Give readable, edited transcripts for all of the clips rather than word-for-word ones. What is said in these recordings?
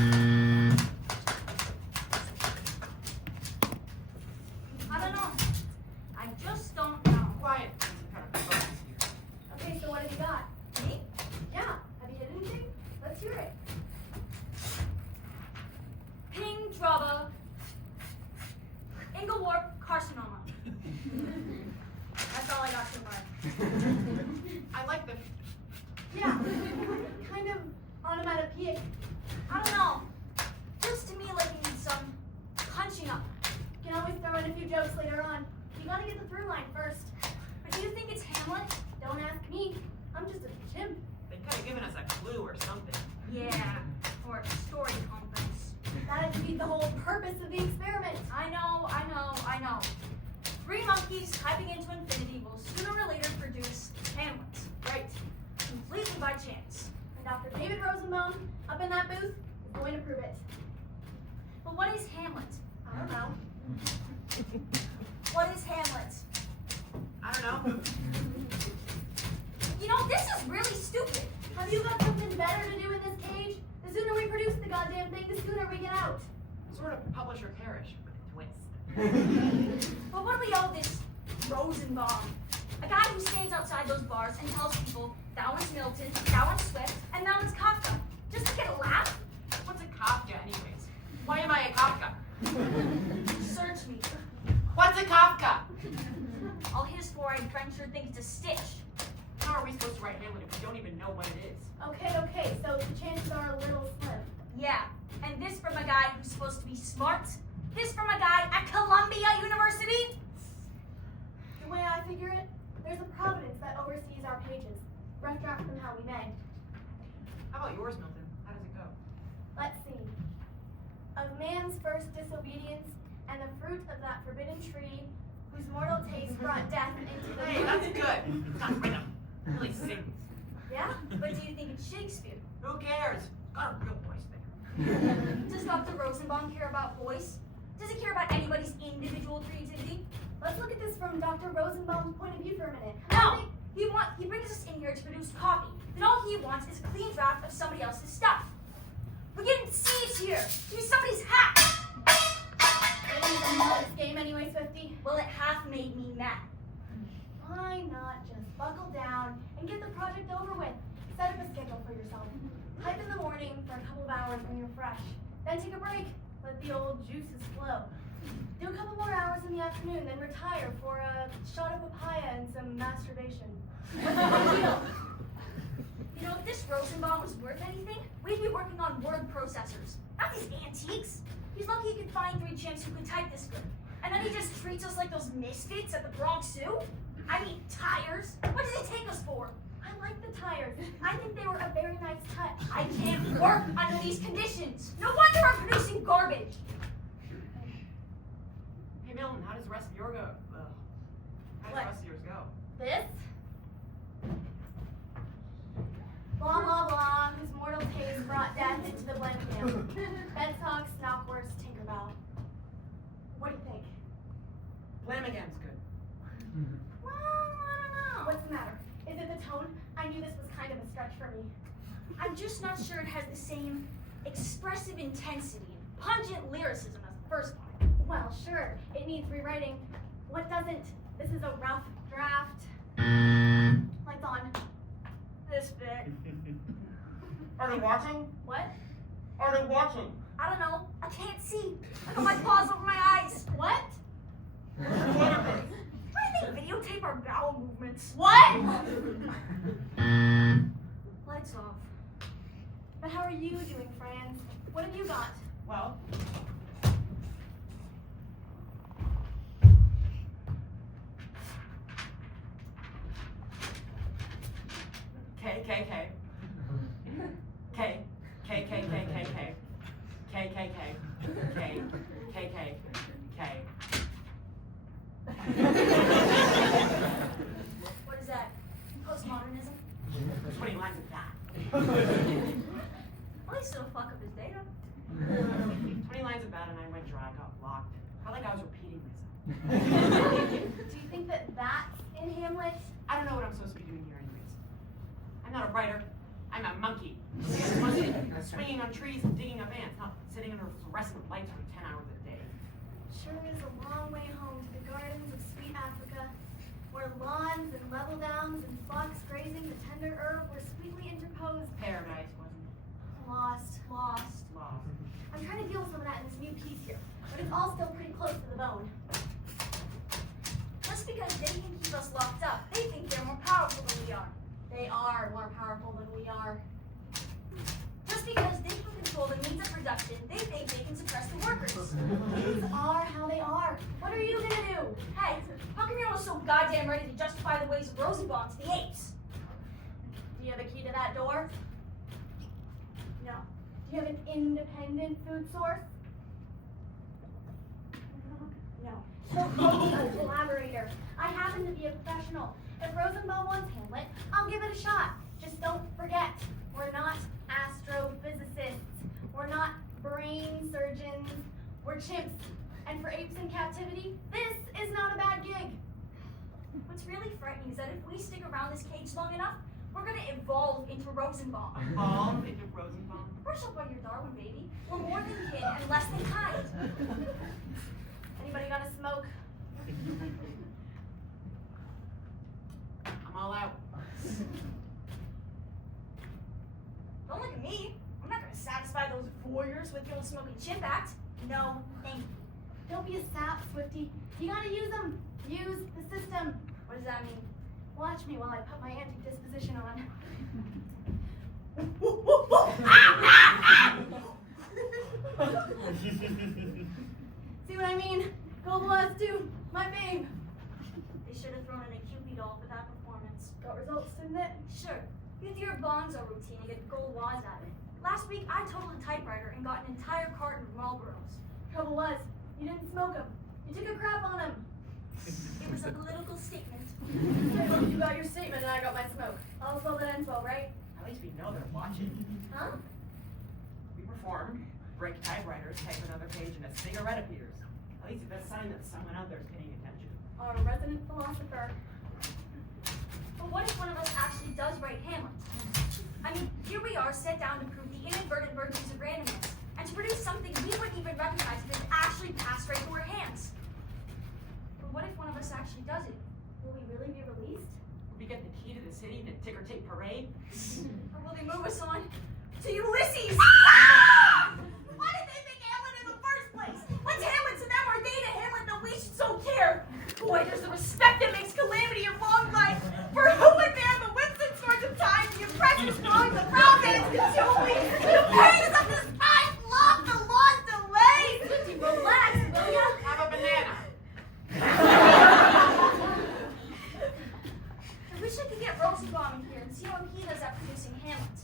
I don't know. I just don't know. Quiet. Okay, so what have you got? Me? Yeah. Have you hit anything? Let's hear it. Ping trouble. Inglewarp carcinoma. That's all I got so far. I like the. Yeah. Kind of onomatopoeic. I don't know. Feels to me like it needs some punching up. You can always throw in a few jokes later on. You gotta get the through line first. But do you think it's Hamlet? Don't ask me. I'm just a chimp. They could have given us a clue or something. Yeah. Or a story conference. That'd defeat the whole purpose of the experiment. I know. 3 monkeys typing into infinity will sooner or later produce Hamlet. Right. Completely by chance. And Dr. David Rosenbaum, up in that booth, is going to prove it. But what is Hamlet? I don't know. What is Hamlet? I don't know. You know, this is really stupid. Have you got something better to do in this cage? The sooner we produce the goddamn thing, the sooner we get out. Sort of publisher perish with a twist. But what do we owe this Rosenbaum? A guy who stands outside those bars and tells people that one's Milton, that one's Swift, and that one's Kafka. Just to get a laugh? What's a Kafka, anyways? Why am I a Kafka? Search me. What's a Kafka? All his for I'd venture think it's a stitch. How are we supposed to write Hamlet if we don't even know what it is? Okay, so the chances are a little slim. Yeah, and this from a guy who's supposed to be smart. This from a guy at Columbia University. The way I figure it, there's a providence that oversees our pages. Rough draft them how we may. How about yours, Milton? How does it go? Let's see. Of man's first disobedience and the fruit of that forbidden tree, whose mortal taste brought death into the Hey, that's good. It's not rhythm. It really sings. Yeah? But do you think it's Shakespeare? Who cares? Got a real voice there. Does Dr. Rosenbaum care about voice? Does he care about anybody's individual creativity? Let's look at this from Dr. Rosenbaum's point of view for a minute. No! He brings us in here to produce copy. Then all he wants is a clean draft of somebody else's stuff. We're getting seeds here. Use somebody's hat. Really even know this game anyway, Swifty? Well, it half made me mad. Why not just buckle down and get the project over with? Set up a schedule for yourself. Type in the morning for a couple of hours when you're fresh. Then take a break. Let the old juices flow. Do a couple more hours in the afternoon, then retire for a shot of papaya and some masturbation. What's the big deal? You know, if this Rosenbaum was worth anything, we'd be working on word processors. Not these antiques. He's lucky he could find 3 chimps who could type this good. And then he just treats us like those misfits at the Bronx Zoo? I mean, tires. What does he take us for? I like the tires. I think they were a very nice touch. I can't work under these conditions. No wonder I'm producing garbage. Hey, Milton, how does the rest of yours go? How does What? the rest of yours go? This? Blah, blah, blah, whose mortal taste brought death into the blank camp. Bedsock, Snockhorse, Tinkerbell. What do you think? Blamagain's good. Well, I don't know. What's the matter? Is it the tone? I knew this was kind of a stretch for me. I'm just not sure it has the same expressive intensity and pungent lyricism as the first one. Well, sure, it needs rewriting. What doesn't? This is a rough draft. Lights on. This bit. Are they watching? What? Are they watching? I don't know. I can't see. I got my paws over my eyes. What? Why do they videotape our bowel movements? What? Lights off. But how are you doing, Franz? What have you got? Well, K, K, K. K, K, K, K, K, K. K, K, K. K, K, K, K. What is that? Postmodernism? 20 lines of that. At least it'll fuck up his data. 20 lines of that and I went dry, got blocked. Felt like I was repeating myself. Do you think that that's in Hamlet? I don't know what I'm supposed to be doing here anyways. I'm not a writer. I'm a monkey. Swinging on trees and digging up ants, not sitting under fluorescent lights for 10 hours a day. Sure is a long way home to the gardens of sweet Africa, where lawns and level downs and flocks grazing the tender herb were sweetly interposed. Paradise, wasn't it? Lost. Lost. I'm trying to deal with some of that in this new piece here, but it's all still pretty close to the bone. Just because they can keep us locked up, they think they're more powerful than we are. They are more powerful than we are. Just because they can control the means of production, they think they can suppress the workers. Things are how they are. What are you gonna do? Hey, how come you're all so goddamn ready to justify the ways of Rosenbaum to the apes? Do you have a key to that door? No. Do you have an independent food source? No. So call me a collaborator. I happen to be a professional. If Rosenbaum wants Hamlet, I'll give it a shot. Just don't forget, we're not astrophysicists. We're not brain surgeons. We're chimps. And for apes in captivity, this is not a bad gig. What's really frightening is that if we stick around this cage long enough, we're gonna evolve into Rosenbaum. Evolve into Rosenbaum? Brush up on your Darwin, baby. We're more than kin and less than kind. Anybody got a smoke? I'm all out. Don't look at me. I'm not gonna satisfy those warriors with the old smoking chimp act. No, thank you. Don't be a sap, Swifty. You gotta use them. Use the system. What does that mean? Watch me while I put my anti-disposition on. See what I mean? Gold was too. My babe. They should have thrown in a Cupid doll for that performance. Got results, didn't it? Sure. You do your bonzo routine and get gold was out of it. Last week, I totaled a typewriter and got an entire carton of Marlboros. Trouble was, you didn't smoke them. You took a crap on them. It was a political statement. You got your statement and I got my smoke. All's well that ends well, right? At least we know they're watching. Huh? We perform, break typewriters, type another page, and a cigarette appears. At least it's a sign that someone out there is paying attention. Our resident philosopher. But what if one of us actually does write Hamlet? I mean, here we are set down to prove the inadvertent virtues of randomness, and to produce something we wouldn't even recognize if it actually passed right through our hands. But what if one of us actually does it? Will we really be released? Will we get the key to the city, the ticker tape parade? Or will they move us on to Ulysses? Why did they make Hamlet in the first place? What's Hamlet to them or they to Hamlet that we should so care? Boy, there's the respect that makes calamity a long life. For who would bear the Winston swords of time, the oppressors throwing the brown man's consuming, the pain is of this time, love, the lost delays. Relax, will ya? Have a banana. I wish I could get Rosenbaum in here and see how he does at producing Hamlet.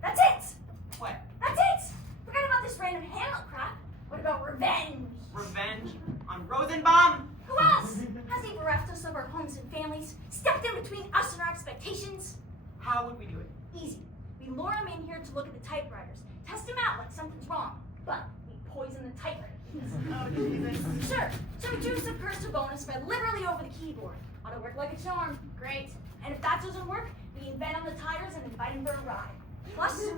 That's it! What? That's it! Forget about this random Hamlet crap. What about revenge? Revenge on Rosenbaum? Who else? Has he bereft us of our homes and families? Stepped in between us and our expectations? How would we do it? Easy. We lure him in here to look at the typewriters. Test him out like something's wrong. But we poison the typewriter keys. Oh, Jesus. Sure. So juice of curse bonus spread liberally over the keyboard. Ought to work like a charm. Great. And if that doesn't work, we invent on the tires and invite him for a ride. Plus, we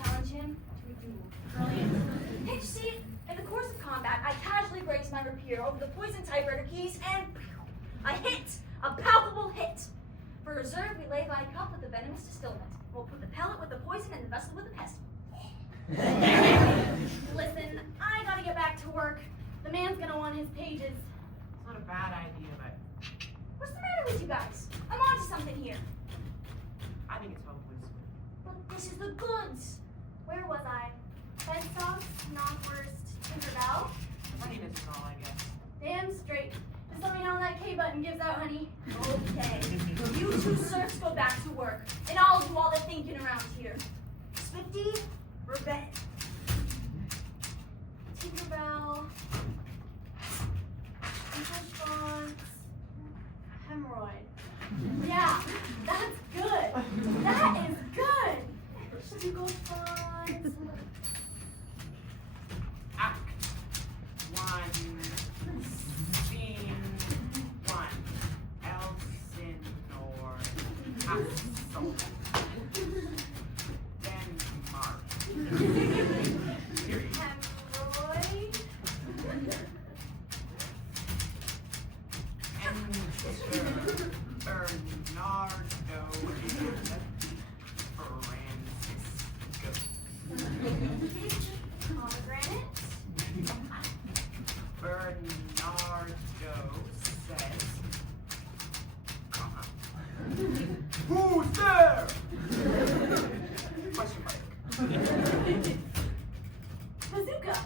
challenge him to a duel. Brilliant. Hey, you see, in the course of combat, I casually grazed my rapier over the poison typewriter keys and I hit. A palpable hit. For reserve, we lay by a cup with the venomous distilment. We'll put the pellet with the poison and the vessel with the pestle. Listen, I gotta get back to work. The man's gonna want his pages. It's not a bad idea, but What's the matter with you guys? I'm onto something here. I think it's hopeless. But this is the goods. Where was I? Bedstocks, Knockwurst, Tinkerbell. Funniness is all, I guess. Damn straight. Just let me know when that K button gives out, honey. Okay. You two serfs go back to work, and I'll do all the thinking around here. Swifty, revenge. Tinkerbell. Tinkerbell. Hemorrhoid. Yeah, that's good. That is good. Tingle fonts. Act 1, Scene 1, Elsinore Castle. Bernardo Francisco. Pomegranate. Bernardo says, comma. Who's there? Question mark. Bazooka.